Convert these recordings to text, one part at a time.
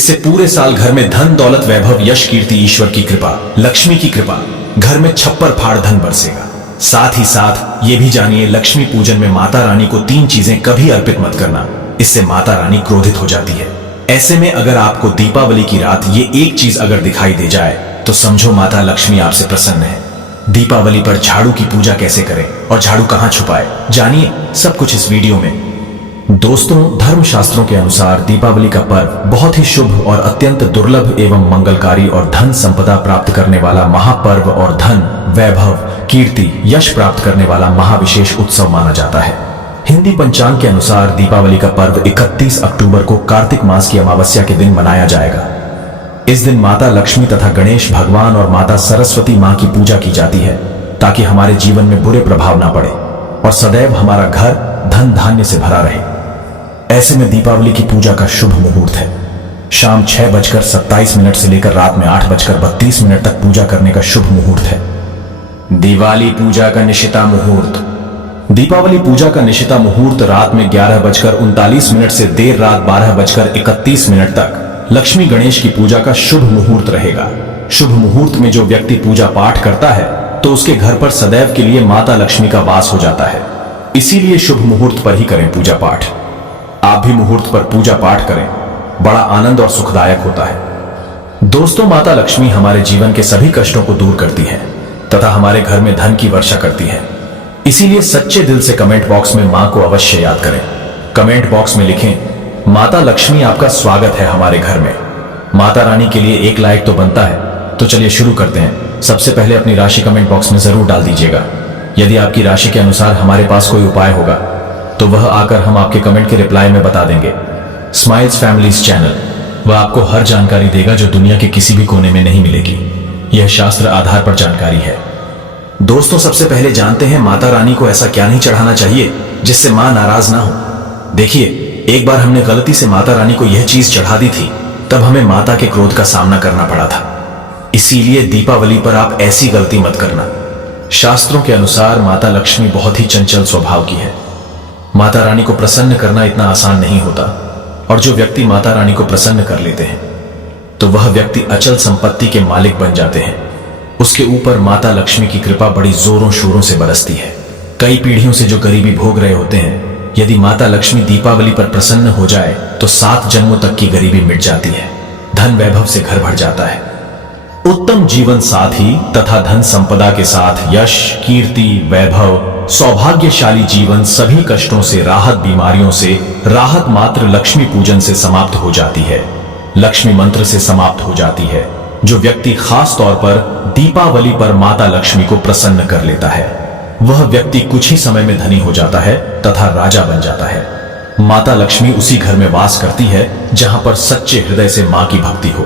इससे पूरे साल घर में धन दौलत वैभव यश कीर्ति ईश्वर की कृपा लक्ष्मी की कृपा घर में छप्पर फाड़ धन बरसेगा। साथ ही साथ ये भी जानिए लक्ष्मी पूजन में माता रानी को 3 चीजें कभी अर्पित मत करना, इससे माता रानी क्रोधित हो जाती है। ऐसे में अगर आपको दीपावली की रात ये एक चीज अगर दिखाई दे जाए तो समझो माता लक्ष्मी आपसे प्रसन्न है। दीपावली पर झाड़ू की पूजा कैसे करें और झाड़ू कहां छुपाए, जानिए सब कुछ इस वीडियो में। दोस्तों, धर्म शास्त्रों के अनुसार दीपावली का पर्व बहुत ही शुभ और अत्यंत दुर्लभ एवं मंगलकारी और धन संपदा प्राप्त करने वाला महापर्व और धन वैभव कीर्ति यश प्राप्त करने वाला महाविशेष उत्सव माना जाता है। हिंदी पंचांग के अनुसार दीपावली का पर्व 31 अक्टूबर को कार्तिक मास की अमावस्या के दिन मनाया जाएगा। इस दिन माता लक्ष्मी तथा गणेश भगवान और माता सरस्वती मां की पूजा की जाती है ताकि हमारे जीवन में बुरे प्रभाव ना पड़े और सदैव हमारा घर धन धान्य से भरा रहे। ऐसे में दीपावली की पूजा का शुभ मुहूर्त है शाम 6:27 से लेकर रात में 8:32 तक पूजा करने का शुभ मुहूर्त है। दिवाली पूजा का निशिता मुहूर्त। दीपावली पूजा का निशिता मुहूर्त रात में 11:39 से देर रात 12:31 तक लक्ष्मी गणेश की पूजा का शुभ मुहूर्त रहेगा। शुभ मुहूर्त में जो व्यक्ति पूजा पाठ करता है तो उसके घर पर सदैव के लिए माता लक्ष्मी का वास हो जाता है। इसीलिए शुभ मुहूर्त पर ही करें पूजा पाठ। आप भी मुहूर्त पर पूजा पाठ करें, बड़ा आनंद और सुखदायक होता है। दोस्तों, माता लक्ष्मी हमारे जीवन के सभी कष्टों को दूर करती है तथा हमारे घर में धन की वर्षा करती है। इसीलिए सच्चे दिल से कमेंट बॉक्स में मां को अवश्य याद करें। कमेंट बॉक्स में लिखें, माता लक्ष्मी आपका स्वागत है हमारे घर में। माता रानी के लिए एक लाइक तो बनता है। तो चलिए शुरू करते हैं। सबसे पहले अपनी राशि कमेंट बॉक्स में जरूर डाल दीजिएगा। यदि आपकी राशि के अनुसार हमारे पास कोई उपाय होगा तो वह आकर हम आपके कमेंट के रिप्लाई में बता देंगे। स्माइल्स फैमिलीज चैनल वह आपको हर जानकारी देगा जो दुनिया के किसी भी कोने में नहीं मिलेगी। यह शास्त्र आधार पर जानकारी है। दोस्तों, सबसे पहले जानते हैं माता रानी को ऐसा क्या नहीं चढ़ाना चाहिए जिससे मां नाराज ना हो। देखिए, एक बार हमने गलती से माता रानी को यह चीज चढ़ा दी थी, तब हमें माता के क्रोध का सामना करना पड़ा था। इसीलिए दीपावली पर आप ऐसी गलती मत करना। शास्त्रों के अनुसार माता लक्ष्मी बहुत ही चंचल स्वभाव की है। माता रानी को प्रसन्न करना इतना आसान नहीं होता और जो व्यक्ति माता रानी को प्रसन्न कर लेते हैं तो वह व्यक्ति अचल संपत्ति के मालिक बन जाते हैं। उसके ऊपर माता लक्ष्मी की कृपा बड़ी जोरों शोरों से बरसती है। कई पीढ़ियों से जो गरीबी भोग रहे होते हैं, यदि माता लक्ष्मी दीपावली पर प्रसन्न हो जाए तो 7 जन्मों तक की गरीबी मिट जाती है। धन वैभव से घर भर जाता है। उत्तम जीवन साथी तथा धन संपदा के साथ यश कीर्ति वैभव सौभाग्यशाली जीवन सभी कष्टों से राहत बीमारियों से राहत मात्र लक्ष्मी पूजन से समाप्त हो जाती है। लक्ष्मी मंत्र से समाप्त हो जाती है। जो व्यक्ति खास तौर पर दीपावली पर माता लक्ष्मी को प्रसन्न कर लेता है वह व्यक्ति कुछ ही समय में धनी हो जाता है तथा राजा बन जाता है। माता लक्ष्मी उसी घर में वास करती है जहां पर सच्चे हृदय से मां की भक्ति हो।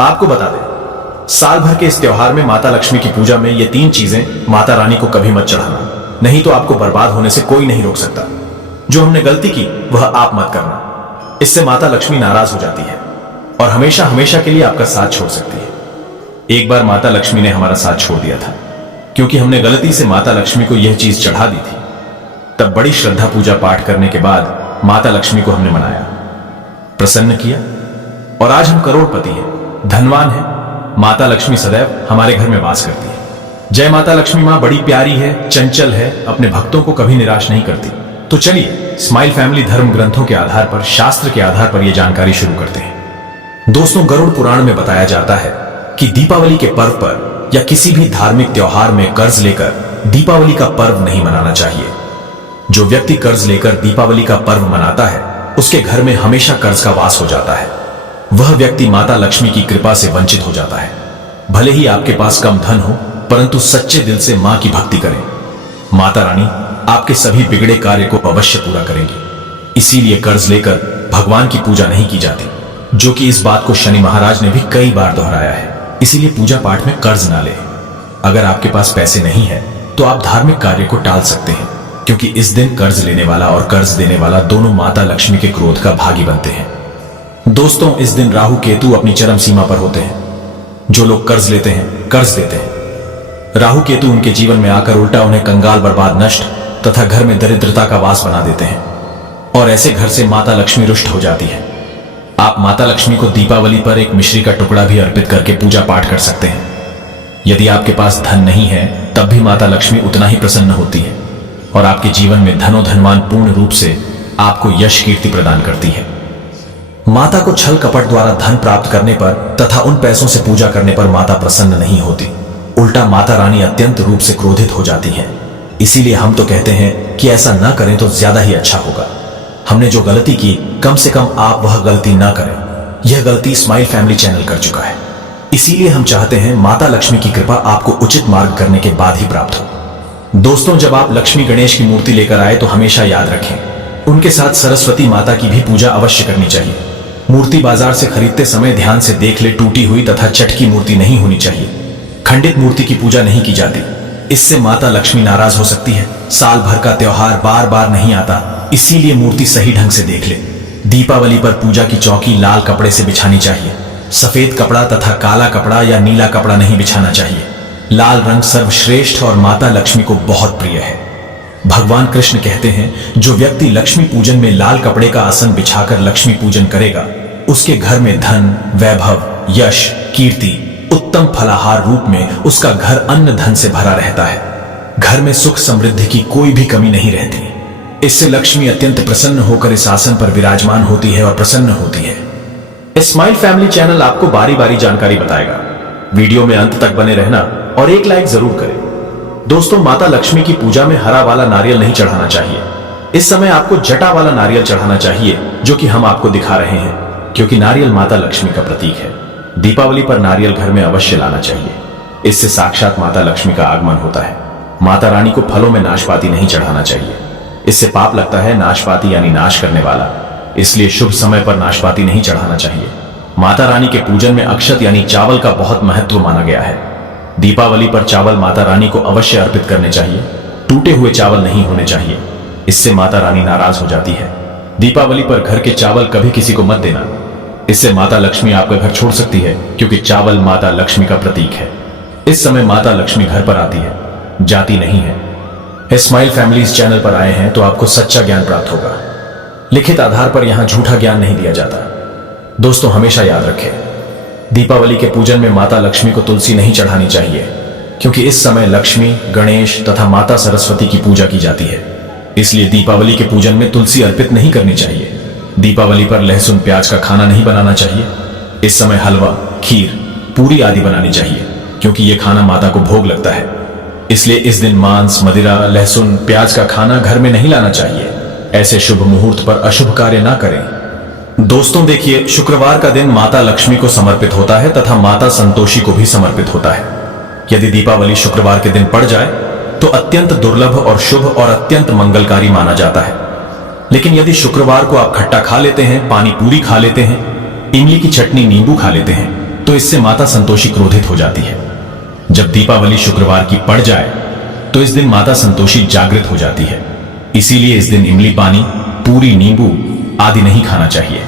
आपको बता दें, साल भर के इस त्योहार में माता लक्ष्मी की पूजा में ये 3 चीजें माता रानी को कभी मत चढ़ाना, नहीं तो आपको बर्बाद होने से कोई नहीं रोक सकता। जो हमने गलती की वह आप मत करना, इससे माता लक्ष्मी नाराज हो जाती है और हमेशा हमेशा के लिए आपका साथ छोड़ सकती है। एक बार माता लक्ष्मी ने हमारा साथ छोड़ दिया था क्योंकि हमने गलती से माता लक्ष्मी को यह चीज चढ़ा दी थी। तब बड़ी श्रद्धा पूजा पाठ करने के बाद माता लक्ष्मी को हमने मनाया, प्रसन्न किया और आज हम करोड़पति हैं, धनवान हैं। माता लक्ष्मी सदैव हमारे घर में वास करती है। जय माता लक्ष्मी मां बड़ी प्यारी है, चंचल है, अपने भक्तों को कभी निराश नहीं करती। तो चलिए स्माइल फैमिली धर्म ग्रंथों के आधार पर शास्त्र के आधार पर यह जानकारी शुरू करते हैं। दोस्तों, गरुड़ पुराण में बताया जाता है कि दीपावली के पर्व पर या किसी भी धार्मिक त्योहार में कर्ज लेकर दीपावली का पर्व नहीं मनाना चाहिए। जो व्यक्ति कर्ज लेकर दीपावली का पर्व मनाता है उसके घर में हमेशा कर्ज का वास हो जाता है। वह व्यक्ति माता लक्ष्मी की कृपा से वंचित हो जाता है। भले ही आपके पास कम धन हो परंतु सच्चे दिल से मां की भक्ति करें। माता रानी आपके सभी बिगड़े कार्य को अवश्य पूरा करेंगी। इसीलिए कर्ज लेकर भगवान की पूजा नहीं की जाती, जो कि इस बात को शनि महाराज ने भी कई बार दोहराया है। इसीलिए पूजा पाठ में कर्ज ना लें। अगर आपके पास पैसे नहीं है तो आप धार्मिक कार्य को टाल सकते हैं, क्योंकि इस दिन कर्ज लेने वाला और कर्ज देने वाला दोनों माता लक्ष्मी के क्रोध का भागी बनते हैं। दोस्तों, इस दिन राहु केतु अपनी चरम सीमा पर होते हैं। जो लोग कर्ज लेते हैं, कर्ज देते हैं, राहु केतु उनके जीवन में आकर उल्टा उन्हें कंगाल बर्बाद नष्ट तथा घर में दरिद्रता का वास बना देते हैं और ऐसे घर से माता लक्ष्मी रुष्ट हो जाती है। आप माता लक्ष्मी को दीपावली पर एक मिश्री का टुकड़ा भी अर्पित करके पूजा पाठ कर सकते हैं। यदि आपके पास धन नहीं है तब भी माता लक्ष्मी उतना ही प्रसन्न होती है और आपके जीवन में धनोधनवान पूर्ण रूप से आपको यश कीर्ति प्रदान करती है। माता को छल कपट द्वारा धन प्राप्त करने पर तथा उन पैसों से पूजा करने पर माता प्रसन्न नहीं होती, उल्टा माता रानी अत्यंत रूप से क्रोधित हो जाती है। इसीलिए हम तो कहते हैं कि ऐसा ना करें तो ज्यादा ही अच्छा होगा। हमने जो गलती की कम से कम आप वह गलती ना करें। यह गलती स्माइल फैमिली चैनल कर चुका है। इसीलिए हम चाहते हैं माता लक्ष्मी की कृपा आपको उचित मार्ग करने के बाद ही प्राप्त हो। दोस्तों, जब आप लक्ष्मी गणेश की मूर्ति लेकर आए तो हमेशा याद रखें उनके साथ सरस्वती माता की भी पूजा अवश्य करनी चाहिए। मूर्ति बाजार से खरीदते समय ध्यान से देख ले, टूटी हुई तथा चटकी मूर्ति नहीं होनी चाहिए। खंडित मूर्ति की पूजा नहीं की जाती, इससे माता लक्ष्मी नाराज हो सकती है। साल भर का त्योहार बार बार नहीं आता, इसीलिए मूर्ति सही ढंग से देख ले। दीपावली पर पूजा की चौकी लाल कपड़े से बिछानी चाहिए। सफेद कपड़ा तथा काला कपड़ा या नीला कपड़ा नहीं बिछाना चाहिए। लाल रंग सर्वश्रेष्ठ और माता लक्ष्मी को बहुत प्रिय है। भगवान कृष्ण कहते हैं, जो व्यक्ति लक्ष्मी पूजन में लाल कपड़े का आसन बिछाकर लक्ष्मी पूजन करेगा उसके घर में धन, वैभव, यश, कीर्ति, उत्तम फलाहार रूप में उसका घर अन्न धन से भरा रहता है। घर में सुख समृद्धि की कोई भी कमी नहीं रहती। इससे लक्ष्मी अत्यंत प्रसन्न होकर इस आसन पर विराजमान होती है और प्रसन्न होती है। स्माइल फैमिली चैनल आपको बारी बारी जानकारी बताएगा। वीडियो में अंत तक बने रहना और एक लाइक जरूर करें। दोस्तों, माता लक्ष्मी की पूजा में हरा वाला नारियल नहीं चढ़ाना चाहिए। इस समय आपको जटा वाला नारियल चढ़ाना चाहिए, जो कि हम आपको दिखा रहे हैं, क्योंकि नारियल माता लक्ष्मी का प्रतीक है। दीपावली पर नारियल घर में अवश्य लाना चाहिए। इससे साक्षात माता लक्ष्मी का आगमन होता है। माता रानी को फलों में नाशपाती नहीं चढ़ाना चाहिए, इससे पाप लगता है। नाशपाती यानी नाश करने वाला, इसलिए शुभ समय पर नाशपाती नहीं चढ़ाना चाहिए। माता रानी के पूजन में अक्षत यानी चावल का बहुत महत्व माना गया है। दीपावली पर चावल माता रानी को अवश्य अर्पित करने चाहिए। टूटे हुए चावल नहीं होने चाहिए, इससे माता रानी नाराज हो जाती है। दीपावली पर घर के चावल कभी किसी को मत देना, इससे माता लक्ष्मी आपका घर छोड़ सकती है, क्योंकि चावल माता लक्ष्मी का प्रतीक है। इस समय माता लक्ष्मी घर पर आती है, जाती नहीं है। स्माइल फैमिलीज चैनल पर आए हैं तो आपको सच्चा ज्ञान प्राप्त होगा। लिखित आधार पर यहां झूठा ज्ञान नहीं दिया जाता। दोस्तों, हमेशा याद रखें, दीपावली के पूजन में माता लक्ष्मी को तुलसी नहीं चढ़ानी चाहिए, क्योंकि इस समय लक्ष्मी, गणेश तथा माता सरस्वती की पूजा की जाती है। इसलिए दीपावली के पूजन में तुलसी अर्पित नहीं करनी चाहिए। दीपावली पर लहसुन प्याज का खाना नहीं बनाना चाहिए। इस समय हलवा, खीर, पूरी आदि बनानी चाहिए, क्योंकि यह खाना माता को भोग लगता है। इसलिए इस दिन मांस, मदिरा, लहसुन प्याज का खाना घर में नहीं लाना चाहिए। ऐसे शुभ मुहूर्त पर अशुभ कार्य ना करें। दोस्तों देखिए, शुक्रवार का दिन माता लक्ष्मी को समर्पित होता है तथा माता संतोषी को भी समर्पित होता है। यदि दीपावली शुक्रवार के दिन पड़ जाए तो अत्यंत दुर्लभ और शुभ और अत्यंत मंगलकारी माना जाता है। लेकिन यदि शुक्रवार को आप खट्टा खा लेते हैं, पानी पूरी खा लेते हैं, इमली की चटनी, नींबू खा लेते हैं, तो इससे माता संतोषी क्रोधित हो जाती है। जब दीपावली शुक्रवार की पड़ जाए तो इस दिन माता संतोषी जागृत हो जाती है। इसीलिए इस दिन इमली पानी, पूरी, नींबू आदि नहीं खाना चाहिए।